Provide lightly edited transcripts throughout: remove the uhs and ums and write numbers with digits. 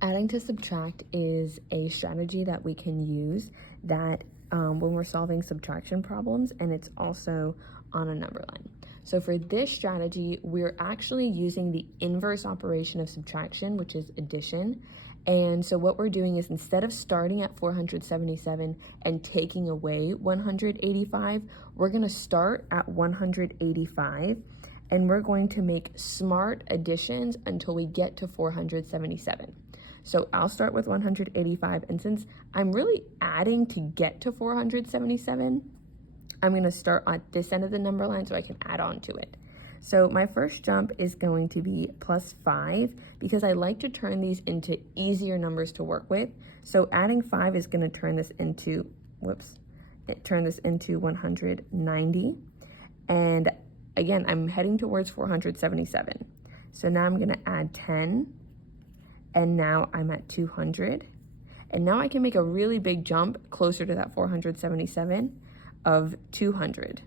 Adding to subtract is a strategy that we can use that when we're solving subtraction problems, and it's also on a number line. So for this strategy, we're actually using the inverse operation of subtraction, which is addition. And so what we're doing is, instead of starting at 477 and taking away 185, we're going to start at 185, and we're going to make smart additions until we get to 477. So I'll start with 185, and since I'm really adding to get to 477, I'm going to start at this end of the number line so I can add on to it. So my first jump is going to be plus 5, because I like to turn these into easier numbers to work with. So adding 5 is going to turn this into, turn this into 190. And again, I'm heading towards 477. So now I'm going to add 10. And now I'm at 200. And now I can make a really big jump closer to that 477 of 200.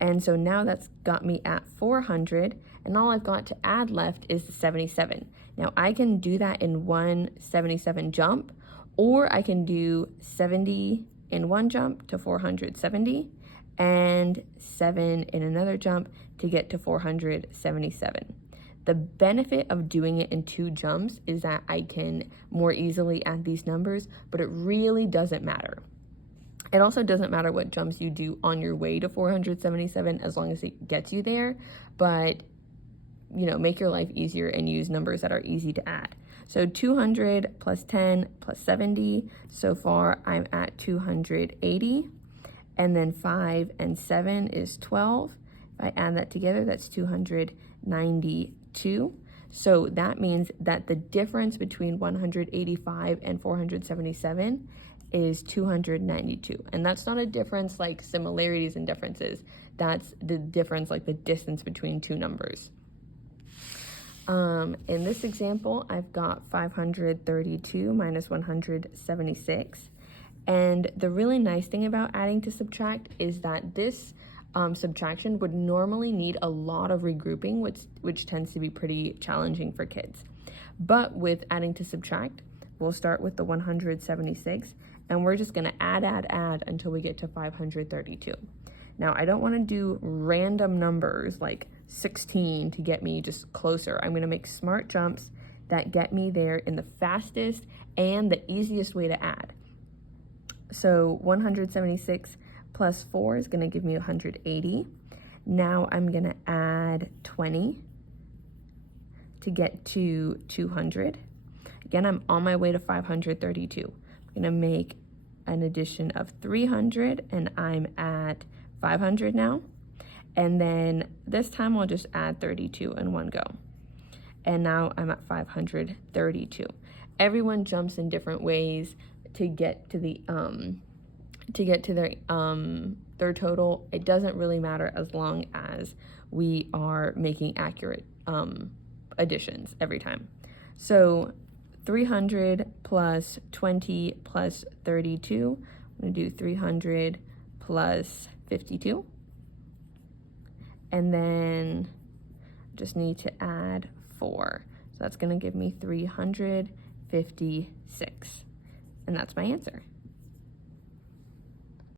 And so now that's got me at 400, and all I've got to add left is the 77. Now I can do that in one 77 jump, or I can do 70 in one jump to 470, and 7 in another jump to get to 477. The benefit of doing it in 2 jumps is that I can more easily add these numbers, but it really doesn't matter. It also doesn't matter what jumps you do on your way to 477 as long as it gets you there, but make your life easier and use numbers that are easy to add. So 200 plus 10 plus 70, so far I'm at 280, and then 5 and 7 is 12. If I add that together, that's 292. So that means that the difference between 185 and 477 is 292. And that's not a difference like similarities and differences. That's the difference, like the distance between 2 numbers. In this example, I've got 532 minus 176. And the really nice thing about adding to subtract is that this subtraction would normally need a lot of regrouping, which tends to be pretty challenging for kids. But with adding to subtract, we'll start with the 176, and we're just going to add until we get to 532. Now, I don't want to do random numbers like 16 to get me just closer. I'm going to make smart jumps that get me there in the fastest and the easiest way to add. So 176 plus 4 is going to give me 180. Now I'm going to add 20 to get to 200. Again, I'm on my way to 532. I'm going to make an addition of 300, and I'm at 500 now. And then this time I'll just add 32 in one go. And now I'm at 532. Everyone jumps in different ways to get to their total. It doesn't really matter as long as we are making accurate additions every time. So 300 plus 20 plus 32, I'm going to do 300 plus 52. And then just need to add 4. So that's going to give me 356. And that's my answer.